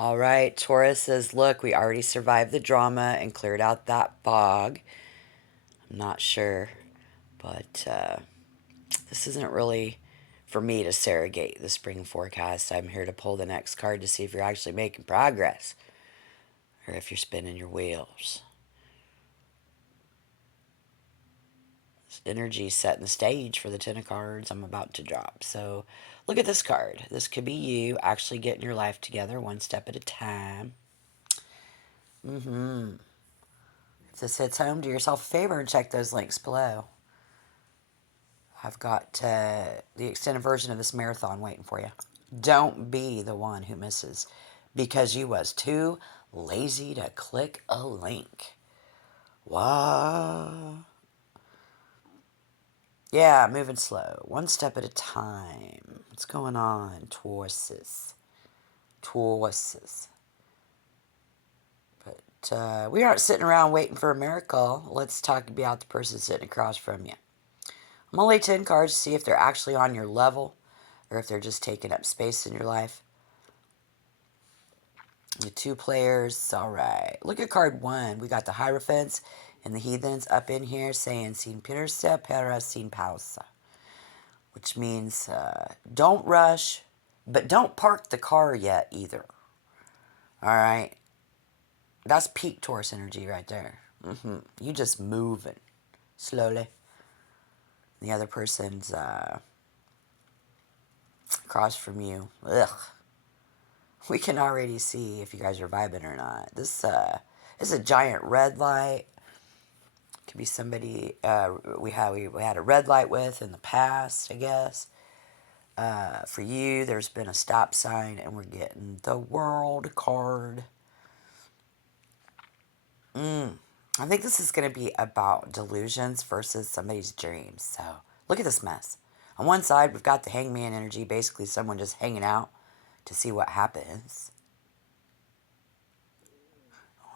All right, Taurus says, look, we already survived the drama and cleared out that fog. I'm not sure, but this isn't really for me to surrogate the spring forecast. I'm here to pull the next card to see if you're actually making progress or if you're spinning your wheels. This energy setting the stage for the Ten of Cards I'm about to drop. So look at this card. This could be you actually getting your life together one step at a time. If this hits home, do yourself a favor and check those links below. I've got the extended version of this marathon waiting for you. Don't be the one who misses because you was too lazy to click a link. What? Yeah, moving slow. One step at a time. What's going on, Tauruses? Tauruses. But we aren't sitting around waiting for a miracle. Let's talk about the person sitting across from you. I'm going to lay 10 cards to see if they're actually on your level or if they're just taking up space in your life. The two players, all right. Look at card 1. We got the Hierophants and the Heathens up in here saying sin prisa, para sin pausa, which means don't rush, but don't park the car yet either. All right. That's peak Taurus energy right there. You just moving slowly. The other person's across from you. Ugh. We can already see if you guys are vibing or not. This is a giant red light. Could be somebody we had a red light with in the past, I guess. For you, there's been a stop sign, and we're getting the World card. I think this is going to be about delusions versus somebody's dreams. So look at this mess. On one side, we've got the hangman energy, basically someone just hanging out to see what happens.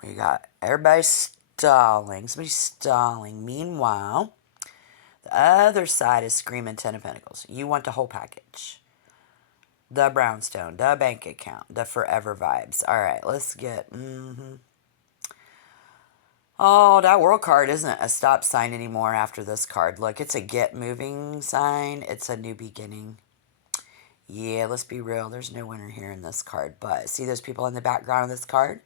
We got everybody stalling. Somebody's stalling. Meanwhile, the other side is screaming Ten of Pentacles. You want the whole package. The brownstone, the bank account, the forever vibes. All right, let's get... Oh, that world card isn't a stop sign anymore after this card. Look, it's a get moving sign. It's a new beginning. Yeah, let's be real. There's no winner here in this card. But see those people in the background of this card?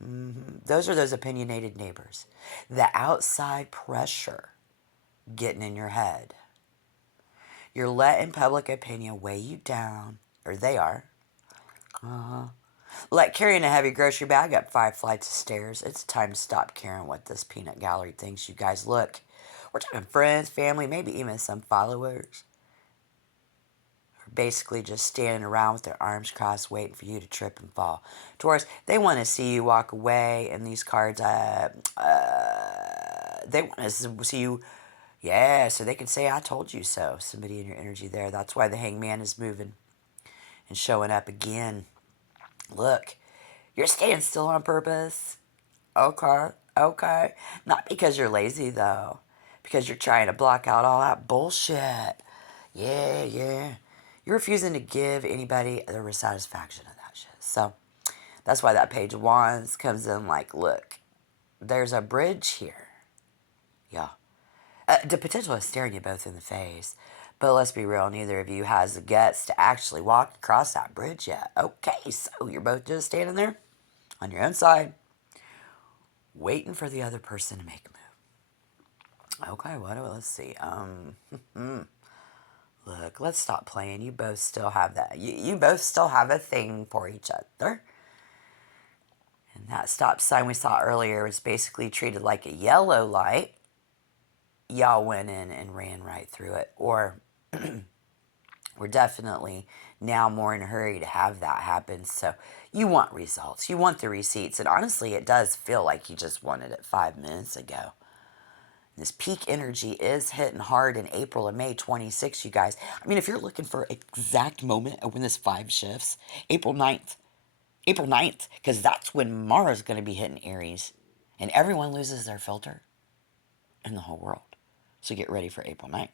Those are those opinionated neighbors. The outside pressure getting in your head. You're letting public opinion weigh you down. Or they are. Like carrying a heavy grocery bag up 5 flights of stairs. It's time to stop caring what this peanut gallery thinks you guys look. We're talking friends, family, maybe even some followers. Basically just standing around with their arms crossed waiting for you to trip and fall. Taurus, they want to see you walk away, and these cards, they want to see you, yeah, so they can say, I told you so. Somebody in your energy there. That's why the hangman is moving and showing up again. Look, you're staying still on purpose. Okay. Not because you're lazy, though. Because you're trying to block out all that bullshit. Yeah. You're refusing to give anybody the satisfaction of that shit. So, that's why that Page of Wands comes in like, look, there's a bridge here. Yeah. The potential is staring you both in the face. But let's be real, neither of you has the guts to actually walk across that bridge yet. Okay, so you're both just standing there on your own side, waiting for the other person to make a move. Okay, let's see. Look, let's stop playing. You both still have that. You both still have a thing for each other. And that stop sign we saw earlier was basically treated like a yellow light. Y'all went in and ran right through it. Or we're definitely now more in a hurry to have that happen. So you want results. You want the receipts. And honestly, it does feel like you just wanted it 5 minutes ago. This peak energy is hitting hard in April and May 26, you guys. I mean, if you're looking for exact moment of when this 5 shifts, April 9th. April 9th, because that's when Mara's going to be hitting Aries. And everyone loses their filter in the whole world. So get ready for April 9th.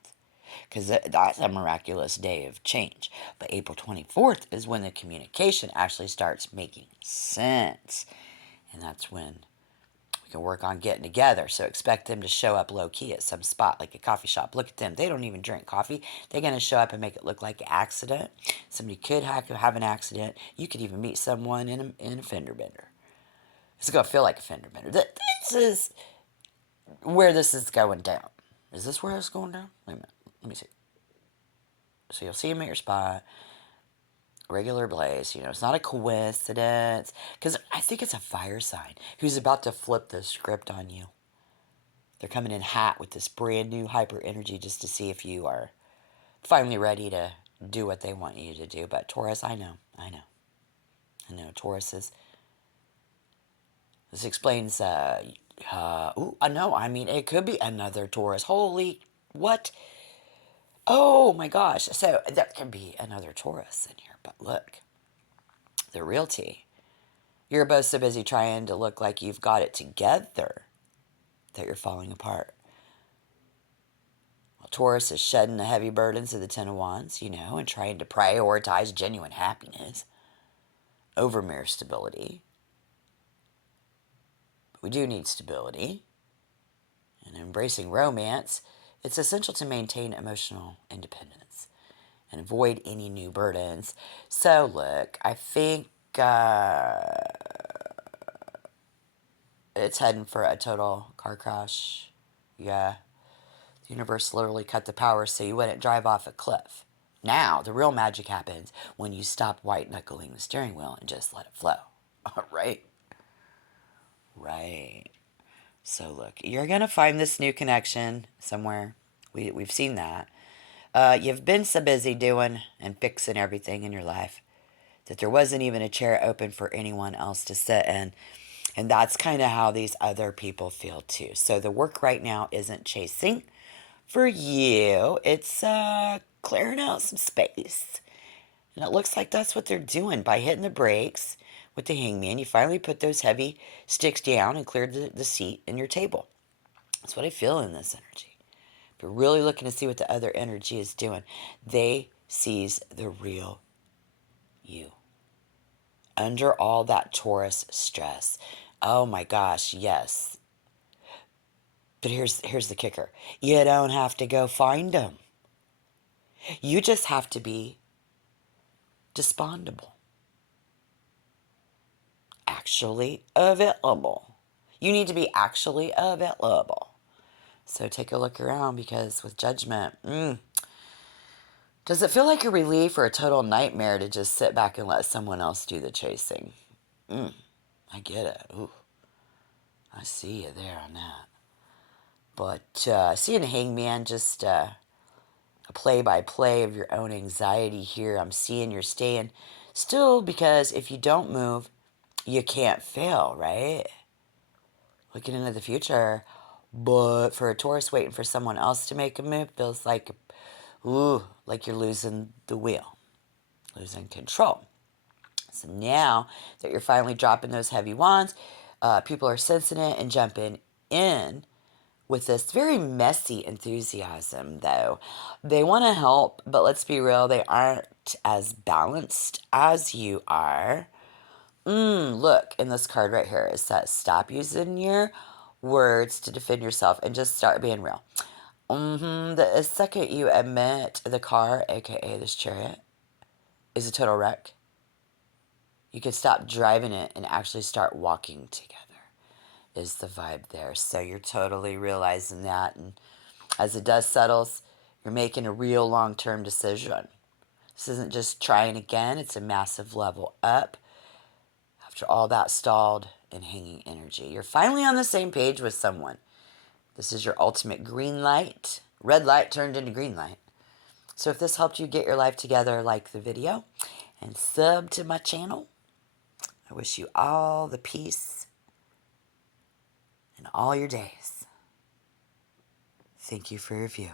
because that's a miraculous day of change. But April 24th is when the communication actually starts making sense. And that's when we can work on getting together. So expect them to show up low key at some spot, like a coffee shop. Look at them. They don't even drink coffee. They're going to show up and make it look like an accident. Somebody could have an accident. You could even meet someone in a fender bender. It's going to feel like a fender bender. This is where this is going down. Is this where it's going down? Wait a minute. Let me see. So you'll see him at your spot. Regular blaze. You know, it's not a coincidence. Because I think it's a fire sign who's about to flip the script on you. They're coming in hot with this brand new hyper energy just to see if you are finally ready to do what they want you to do. But Taurus, I know. Taurus is... This explains... no, I mean, it could be another Taurus. Holy... What? Oh, my gosh. So, that could be another Taurus in here. But look. The real tea. You're both so busy trying to look like you've got it together that you're falling apart. Well, Taurus is shedding the heavy burdens of the Ten of Wands, you know, and trying to prioritize genuine happiness over mere stability. But we do need stability. And embracing romance, it's essential to maintain emotional independence and avoid any new burdens. So, look, I think it's heading for a total car crash. Yeah. The universe literally cut the power so you wouldn't drive off a cliff. Now, the real magic happens when you stop white-knuckling the steering wheel and just let it flow. Right? Right. So, look, you're going to find this new connection somewhere. We've seen that. You've been so busy doing and fixing everything in your life that there wasn't even a chair open for anyone else to sit in. And that's kind of how these other people feel too. So the work right now isn't chasing for you. It's clearing out some space. And it looks like that's what they're doing by hitting the brakes with the hangman. You finally put those heavy sticks down and cleared the seat and your table. That's what I feel in this energy. But really looking to see what the other energy is doing. They sees the real you. Under all that Taurus stress. Oh my gosh, yes. But here's the kicker. You don't have to go find them. You just have to be despondable. Actually available. You need to be actually available. So take a look around, because with judgment, does it feel like a relief or a total nightmare to just sit back and let someone else do the chasing? I get it. Ooh, I see you there on that. But seeing a hangman, just a play-by-play of your own anxiety here. I'm seeing you're staying still, because if you don't move, you can't fail, right? Looking into the future. But for a Taurus, waiting for someone else to make a move feels like, like you're losing the wheel, losing control. So now that you're finally dropping those heavy wands, people are sensing it and jumping in with this very messy enthusiasm, though. They want to help, but let's be real, they aren't as balanced as you are. Look, in this card right here, it says, stop using your words to defend yourself and just start being real. The second you admit the car, aka this chariot, is a total wreck, you can stop driving it and actually start walking together, is the vibe there. So you're totally realizing that. And as the dust settles, you're making a real long-term decision. This isn't just trying again. It's a massive level up after all that stalled and hanging energy. You're finally on the same page with someone. This is your ultimate green light. Red light turned into green light. So if this helped you get your life together, like the video and sub to my channel. I wish you all the peace in all your days. Thank you for your view.